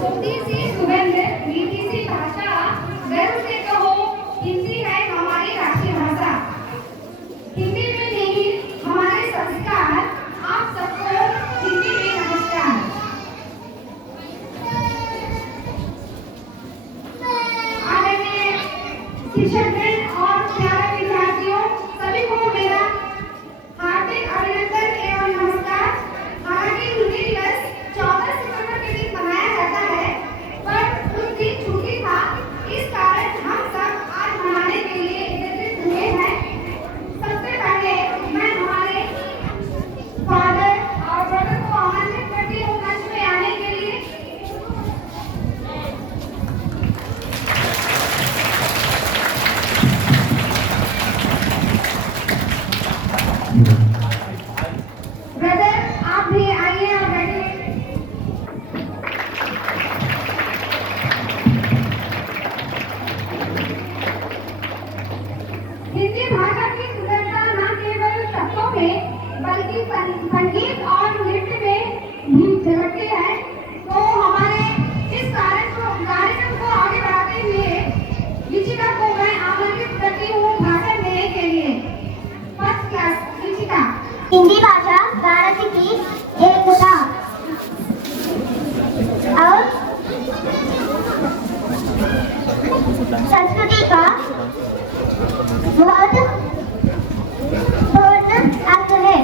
छोटी सी सुगंध मीठी सी भाषा गर्व से कहो हिंदी है हमारी राष्ट्रीय भाषा। हिंदी में नहीं हमारे संस्कार आप सबको हिंदी में नमस्कार। आदरणीय शिक्षकगण और प्यारे विद्यार्थियों सभी को मेरा हार्दिक अभिनंदन एवं नमस्कार। हालांकि हिंदी दिवस 14 सितंबर के दिन मनाया जाता है, पर उस दिन छुट्टी था, इस कारण हम सब आज मनाने के लिए एकत्रित हुए हैं। सबसे पहले मैं हमारे फादर और ब्रदर को आमंत्रित करती हूँ मंच में आने के लिए। ब्रदर आप भी आइए और बैठिए। हिंदी भाषा की सुंदरता न केवल शब्दों में बल्कि संगीत और नृत्य में भी झलकती है। तो हमारे इस कार्यक्रम को आगे बढ़ाते हुए लिचिका को मैं आमंत्रित करती हूँ भाषण देने के लिए। First class लिचिका। हिंदी भाषा भारत की एकता और संस्कृति का बहुत पूर्ण अंग है,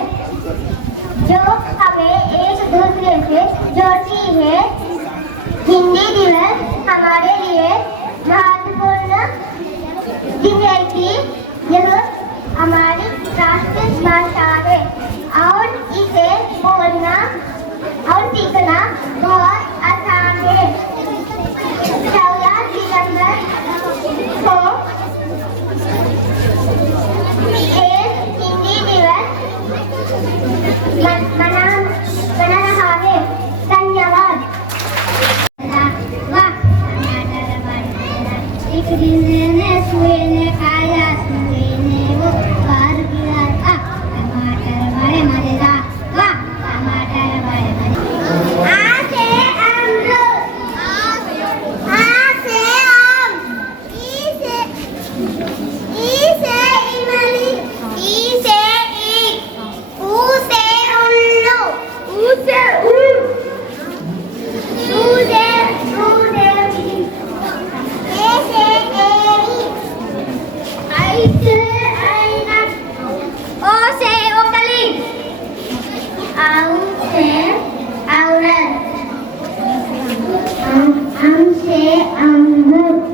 जो हमें एक दूसरे से जोड़ती है। हिंदी दिवस हमारे लिए महत्वपूर्ण दिन है कि यह हमारी राष्ट्रीय भाषा है और इसे बोलना और सीखना बहुत आसान है। 14 सितंबर को हिंदी दिवस मना रहा है। धन्यवाद। एक दिन ने सुए ने खाया, सुए ने वो बाहर गिरा। टमाटर बड़े मजेदार, वाह टमाटर बड़े मजेदार। आ से अमरूद, आ से आम, ई से इमली, ई से ईख, ऊ से उल्लू, ऊ से ऊँट, ऊ से ए से एरी, आई से ऐनक, ओ से ओकली, आउ से औरत, अम से अमरूद।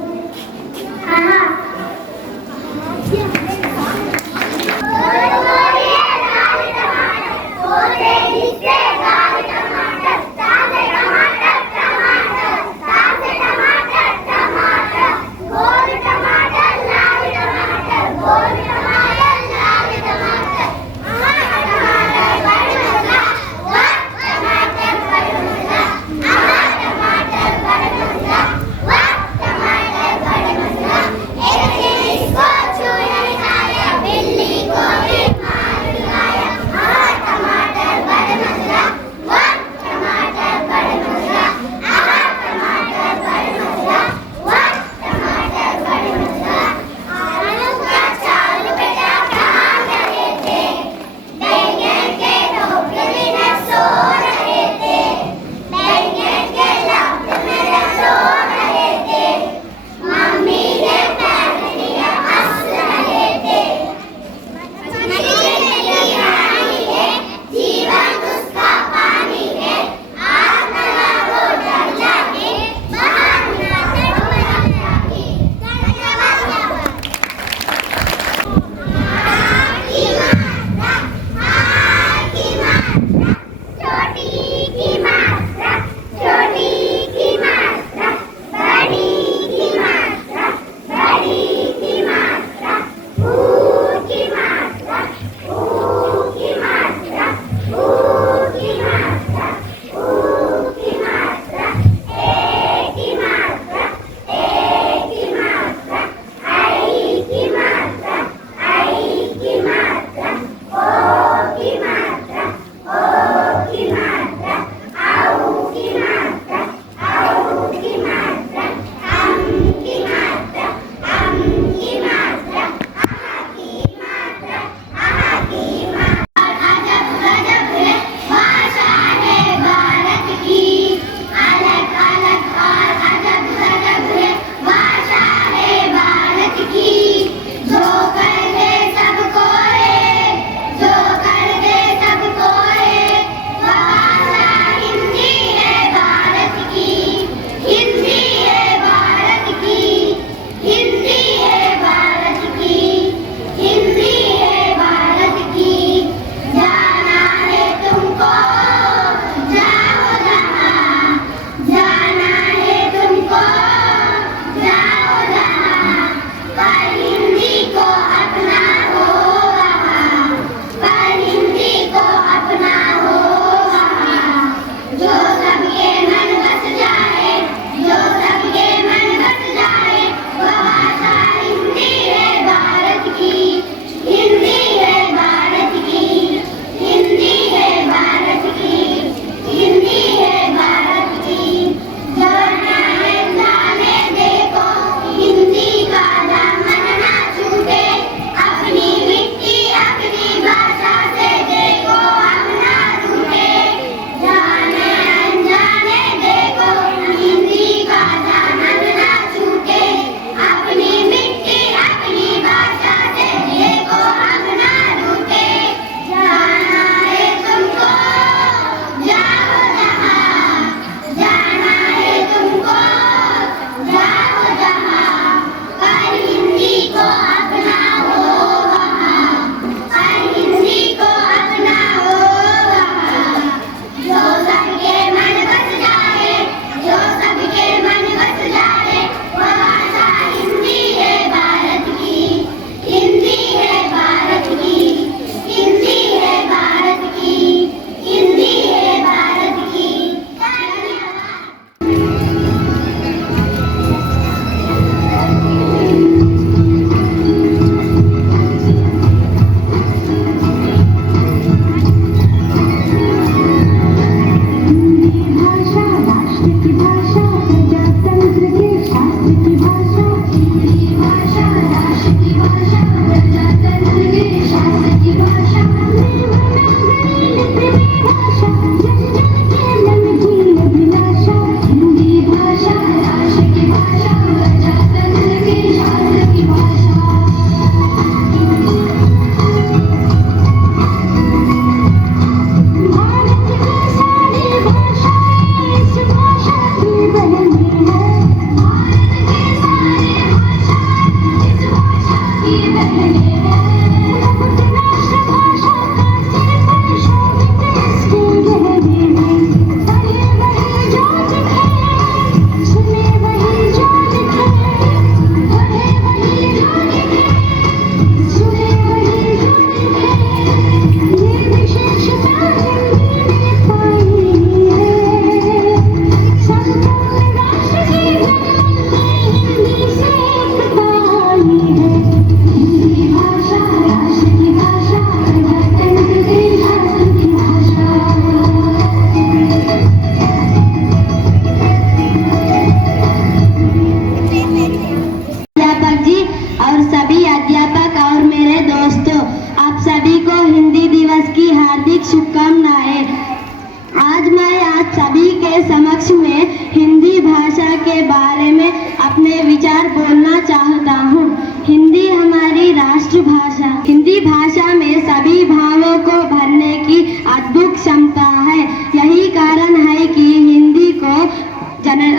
के बारे में अपने विचार बोलना चाहता हूँ। हिंदी हमारी राष्ट्रभाषा। हिंदी भाषा में सभी भावों को भरने की अद्भुत क्षमता है। यही कारण है कि हिंदी को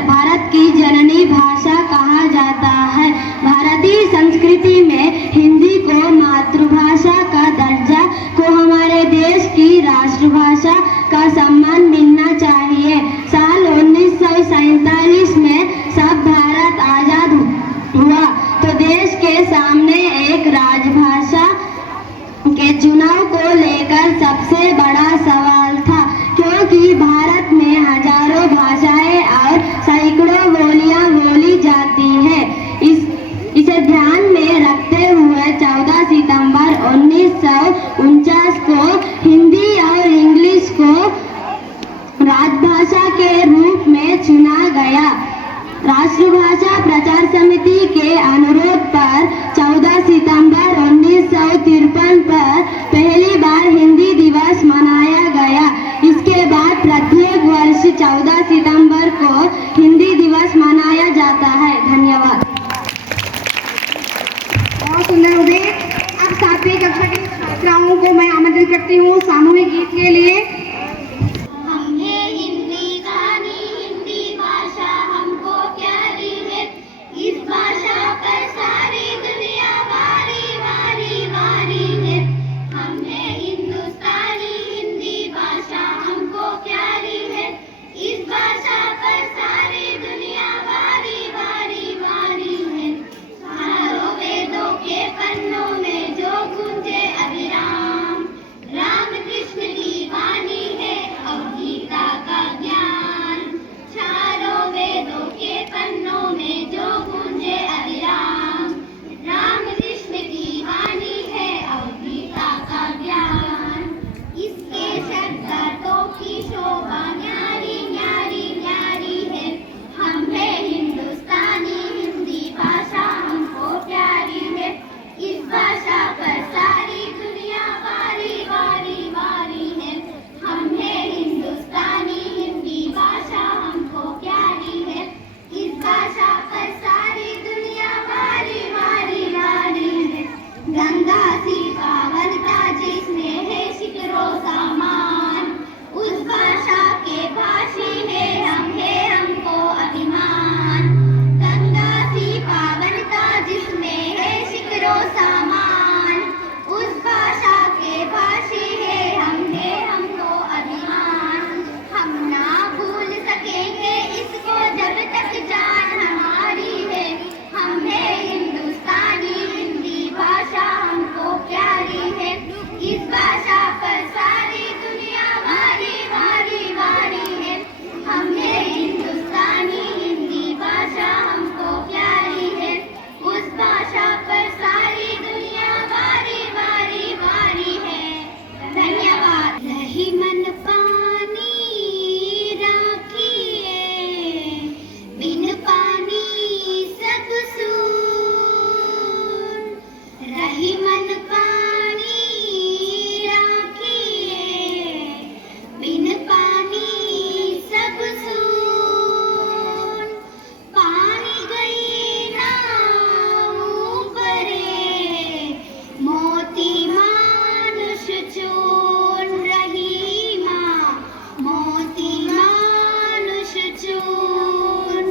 भारत की जननी भाषा कहा जाता है। भारतीय संस्कृति में हिंदी को मातृभाषा का दर्जा को हमारे देश की राष्ट्रभाषा का सम्मान मिलना चाहिए। साल 1947 में जब भारत आजाद हुआ तो देश के सामने एक राजभाषा के चुनाव को लेकर सबसे बड़ा सवाल था, क्योंकि भारत में हजारों भाषाएं और सैकड़ों बोलियां बोली जाती हैं। इसे ध्यान में रखते हुए 14 सितंबर 1949 को हिंदी और इंग्लिश को राजभाषा के रूप में चुना गया। राष्ट्रभाषा प्रचार समिति के अनुरोध पर 14 सितंबर 1953 पर पहली बार हिंदी दिवस मनाया गया। इसके बाद प्रत्येक वर्ष 14 सितंबर को हिंदी दिवस मनाया जाता है। धन्यवाद। बहुत सुंदर उदय। अब सातवीं कक्षा की छात्राओं को मैं आमंत्रित करती हूँ सामूहिक गीत के लिए। हमने हिंदी गानी, हिंदी भाषा हमको प्यारी है। इस भाषा पर सारी दुनिया वारी वारी वारी है। हमने हिंदुस्तानी, हिंदी भाषा हमको प्यारी है। इस भाषा पर सारी दुनिया वारी वारी वारी है। चारों वेदों के पन्नों में जो गूंजे अविराम, राम कृष्ण की वाणी है और गीता का ज्ञान। चारों वेदों के पन्नों में जो गूंजे अविराम, राम कृष्ण की वाणी है और गीता का ज्ञान। इसके शब्दों की शोभा न्यारी न्यारी न्यारी है। हम है हिंदुस्तानी, हिंदी भाषा हमको प्यारी है। इस भाषा पर सारी दुनिया वारी वारी वारी है। हम है हिंदुस्तानी, हिंदी भाषा हमको प्यारी है। इस भाषा पर सारी दुनिया वारी वारी वारी है। गंगा सी पावनता जिसमें है शिकरो सामान, उस भाषा के भाषी है हमको अभिमान। गंगा सी पावनता जिसमें है शिकरो सामान, उस भाषा के भाषी है हमको अभिमान। हम ना भूल सकेंगे इसको जब तक जान हमारी है। हम है हिंदुस्तानी, हिंदी भाषा हमको प्यारी है। इस भाषा पर सारी दुनिया वारी वारी वारी है। हम है हिंदुस्तानी, हिंदी भाषा हमको प्यारी है। उस भाषा पर सारी दुनिया वारी वारी वारी है। धन्यवाद। रही मन पानी राखिए, बिन पानी सब सून। रही मन पानी राखिए, बिन पानी सब सून। पानी गई नाव परे, मोती मानुष चून। रही माँ मोती मानुष चून।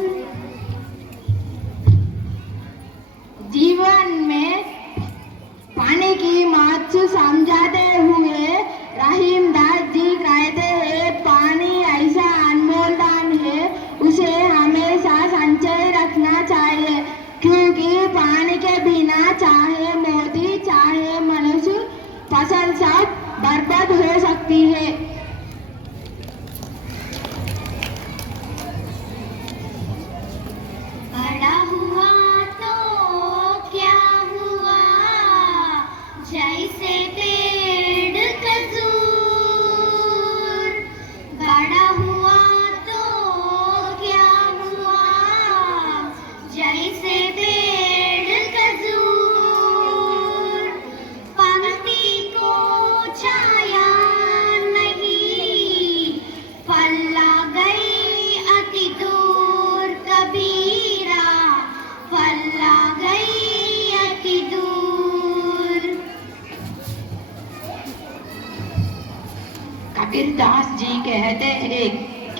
जीवन में पानी की महत्व समझाते हुए रहीम दास जी कहते हैं, पानी ऐसा अनमोल दान है, उसे हमेशा संचय रखना चाहिए, क्योंकि पानी के बिना चाहे मोती चाहे मनुष्य फसल सब बर्बाद हो सकती है। बड़ा हुआ तो क्या हुआ, जैसे पेड़ खजूर। बड़ा हुआ तो क्या हुआ, जैसे पेड़ खजूर। पंक्ति को छाया नहीं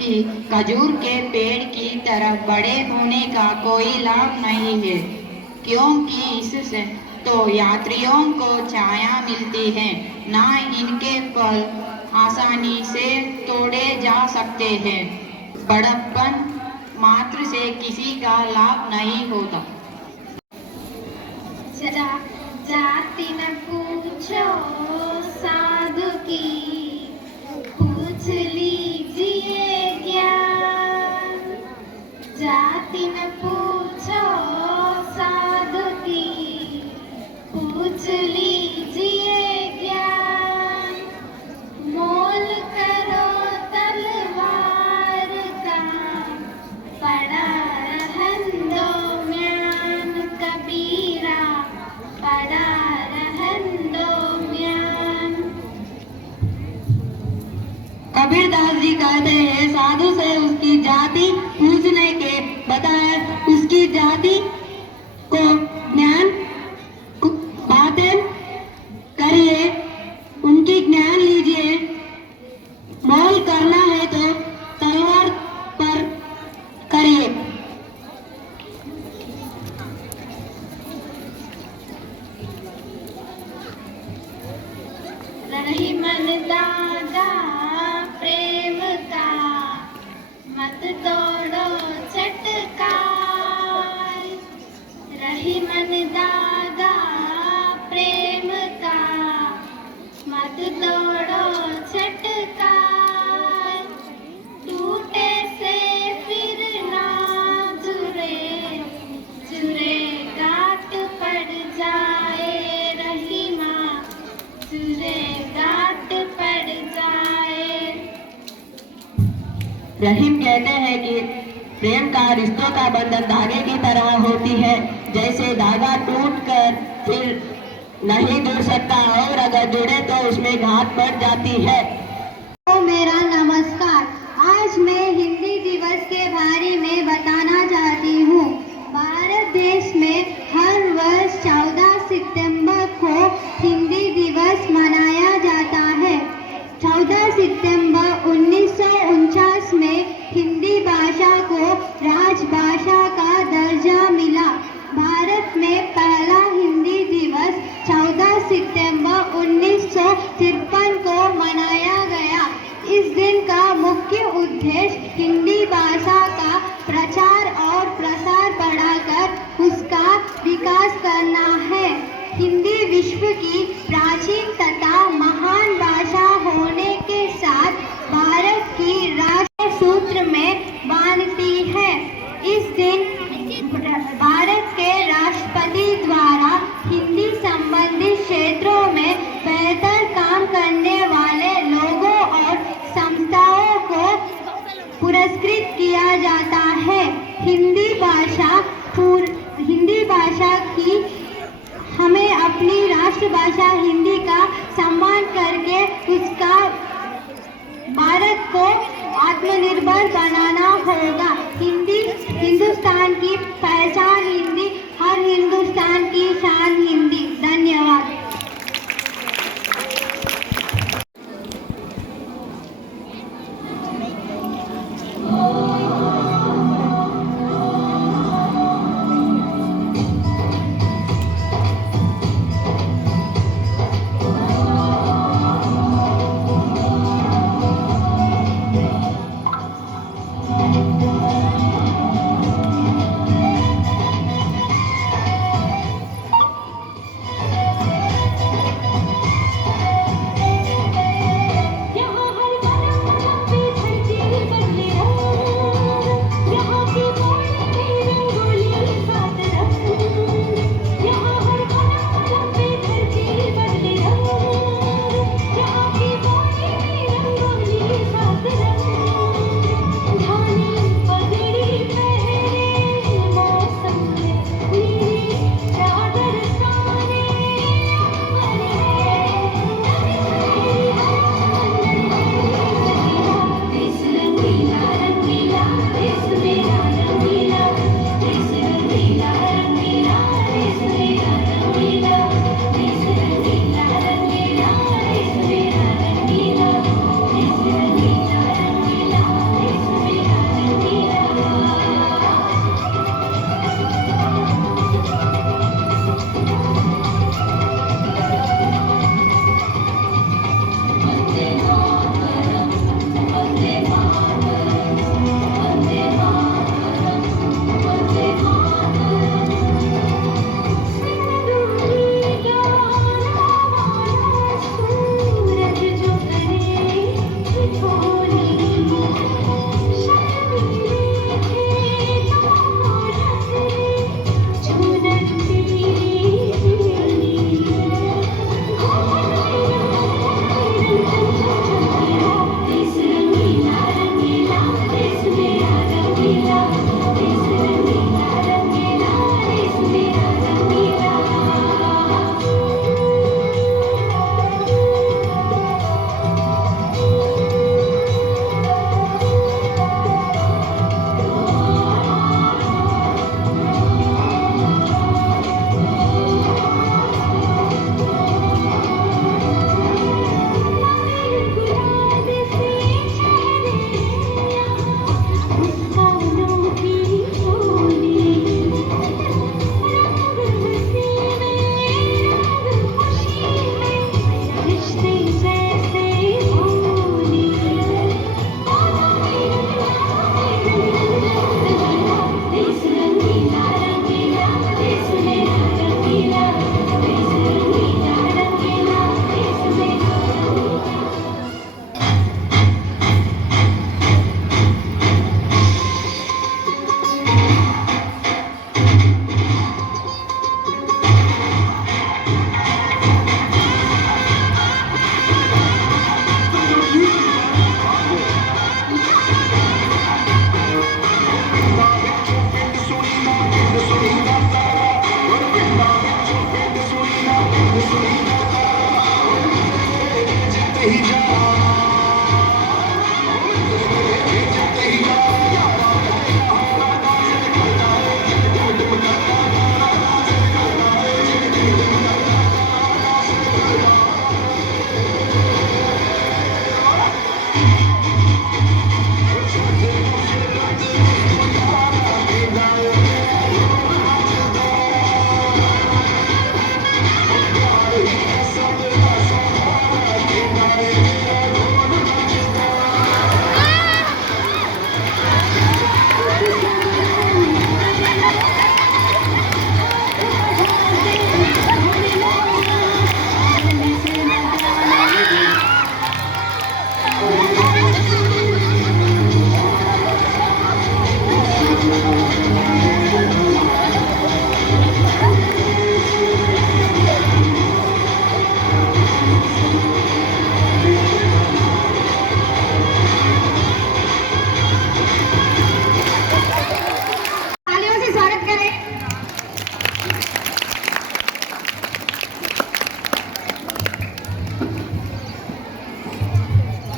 कि खजूर के पेड़ की तरह बड़े होने का कोई लाभ नहीं है, क्योंकि इससे तो यात्रियों को छाया मिलती है, ना इनके फल आसानी से तोड़े जा सकते हैं। बड़प्पन मात्र से किसी का लाभ नहीं होता। जाति न पूछो साधु की, पूछ लीजिए ज्ञान। जाति न पूछो साधु की, पूछ लीजिए ज्ञान। मोल करो तलवार का, पड़ा रहन दो म्यान। कबीरा पड़ा रहन दो म्यान। कबीरदास जी कहते हैं, साधु से उसकी जाति पूछने के बजाय उसकी जाति को ज्ञान बातें करिए, उनकी ज्ञान लीजिए। मोल करना है तो तलवार पर करिए। रही मन दादा प्रेम का, मत तोड़ो चटकाए। रही मन दादा प्रेम का, मत तोड़ो चटकाए। टूटे से फिर ना जुड़े, जुड़े गांठ पड़ जाए। रही माँ जुड़े गांठ पड़ जाए। रहीम कहते हैं कि प्रेम का रिश्तों का बंधन धागे की तरह होती है, जैसे धागा टूटकर फिर नहीं जुड़ सकता और अगर जुड़े तो उसमें गांठ पड़ जाती है। तो मेरा नमस्कार। आज मैं हिंदी दिवस के बारे में बताना चाहती हूँ। भारत देश में हर वर्ष 14 सितंबर को हिंदी दिवस मनाया जाता है। 14 सितंबर 1949 में हिंदी भाषा को राजभाषा का दर्जा मिला। भारत में पहला हिंदी दिवस 14 सितंबर 1953 को मनाया गया। इस दिन का मुख्य उद्देश्य हिंदी भाषा का प्रचार और प्रसार बढ़ाकर उसका विकास करना है। हिंदी विश्व की प्राचीन तथा महान भाषा होने के साथ भारत की राष्ट्रीय सूत्र में बांधती है। इस दिन भारत के राष्ट्रपति द्वारा हिंदी संबंधित क्षेत्रों में बेहतर काम करने वाले लोगों और संस्थाओं को पुरस्कृत किया जाता है। हिंदी भाषा की हमें अपनी राष्ट्रभाषा हिंदी का सम्मान करके उसका भारत को आत्मनिर्भर बनाना होगा। हिंदुस्तान की पहचान हिंदी, हर हिंदुस्तान की शान हिंदी। धन्यवाद।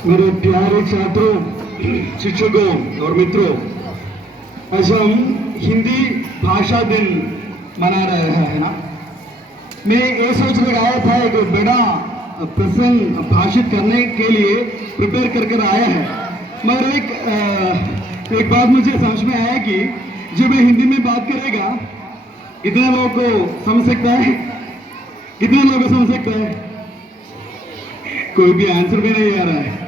मेरे प्यारे छात्रों, शिक्षकों और मित्रों, आज हम हिंदी भाषा दिन मना रहे हैं, है ना। मैं ये सोच कर आया था, एक बड़ा प्रसंग भाषित करने के लिए प्रिपेयर कर आया है, मगर एक बात मुझे समझ में आया कि जब मैं हिंदी में बात करेगा कितने लोगों को समझ सकता है, कितने लोगों को समझ सकता है? कोई भी आंसर भी नहीं आ रहा है।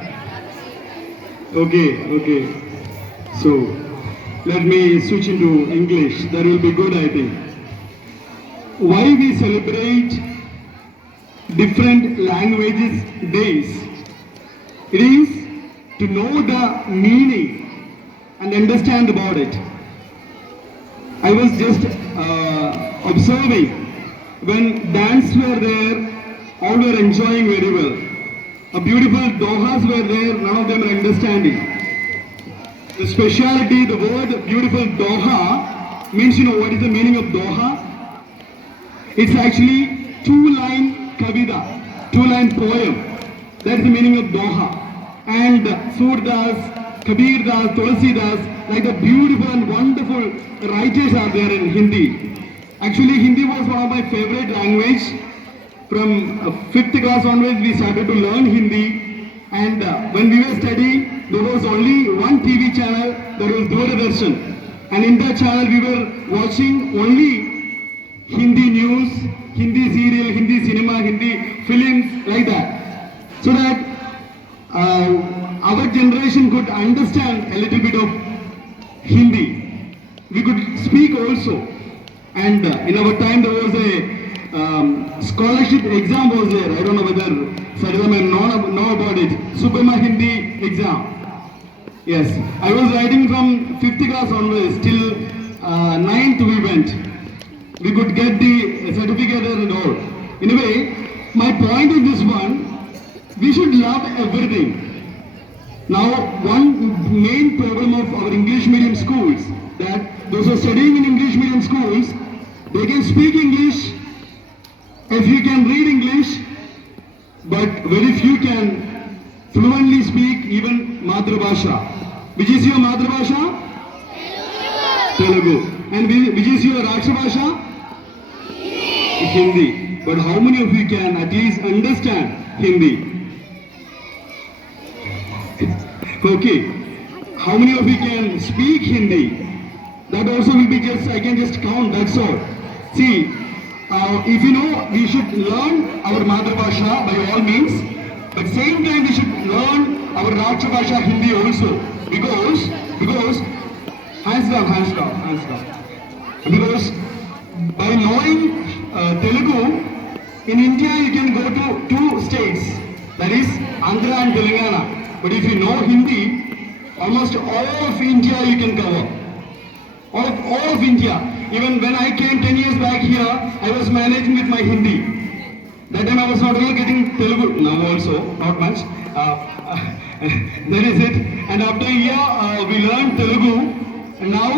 Okay. So, let me switch into English. That will be good, I think. Why we celebrate different languages days? It is to know the meaning and understand about it. I was just observing when dance were there, all were enjoying very well. A beautiful dohas were there, none of them are understanding. The speciality, the word beautiful doha means, you know what is the meaning of doha? It's actually two-line kavida, two-line poem. That's the meaning of doha. And Surdas, Kabir Das, Tulsi Das, like the beautiful and wonderful writers are there in Hindi. Actually, Hindi was one of my favorite language. From 5th class onwards, we started to learn Hindi. And when we were studying, there was only one TV channel, that was Doordarshan. And in that channel, we were watching only Hindi news, Hindi serial, Hindi cinema, Hindi films, like that. So that our generation could understand a little bit of Hindi. We could speak also. And in our time, there was a scholarship exam was there. I don't know whether Saridam know about it. Suprema Hindi exam. Yes, I was writing from 5th class onwards till 9th we went. We could get the certificate and all. Anyway, my point is this one, we should love everything. Now, one main problem of our English medium schools, that those who are studying in English medium schools, they can speak English, if you can read English, but very few can fluently speak even Madhrabhasha. Which is your Madhrabhasha? Telugu. And which is your Rashtrabhasha? Hindi. But how many of you can at least understand Hindi? Okay. How many of you can speak Hindi? That also will be just, I can just count, that's all. See, if you know, we should learn our Madhrabhasha by all means, but same time we should learn our Rashtrabhasha Hindi also, because hands down. Because by knowing Telugu, in India you can go to two states, that is Andhra and Telangana. But if you know Hindi, almost all of India you can cover. All of India. Even when I came 10 years back here, I was managing with my Hindi. That time I was not really getting Telugu. Now also, not much. That is it. And after a year, we learned Telugu. And now,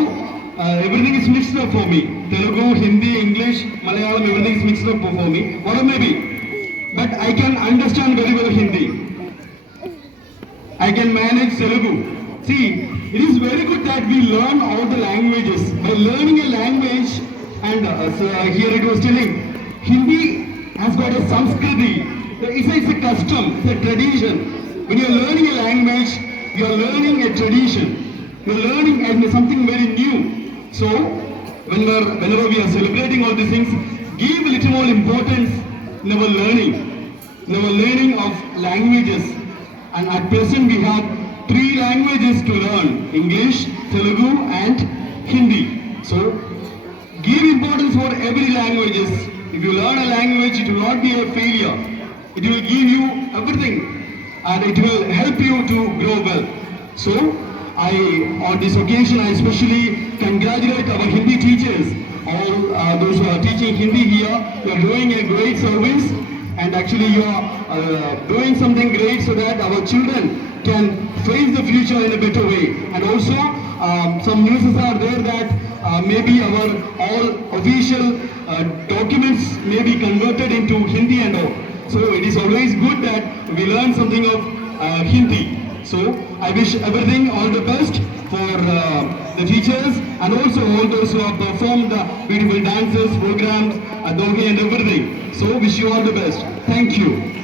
everything is mixed up for me. Telugu, Hindi, English, Malayalam, everything is mixed up for me. Whatever may be. But I can understand very well Hindi. I can manage Telugu. See, it is very good that we learn all the languages. By learning a language, and here it was telling, Hindi has got a Sanskriti. It's a custom, it's a tradition. When you are learning a language, you are learning a tradition. You are learning something very new. So, whenever we are celebrating all these things, give a little more importance in our learning of languages. And at present we have 3 languages to learn: English, Telugu and Hindi. So, give importance for every languages. If you learn a language, it will not be a failure. It will give you everything and it will help you to grow well. So, on this occasion, I especially congratulate our Hindi teachers, all those who are teaching Hindi here. You are doing a great service, and actually you are doing something great so that our children can face the future in a better way. And also, some news are there that maybe our all official documents may be converted into Hindi and all. So it is always good that we learn something of Hindi. So I wish everything all the best for the teachers and also all those who have performed the beautiful dances, programs, dohi and everything. So wish you all the best. Thank you.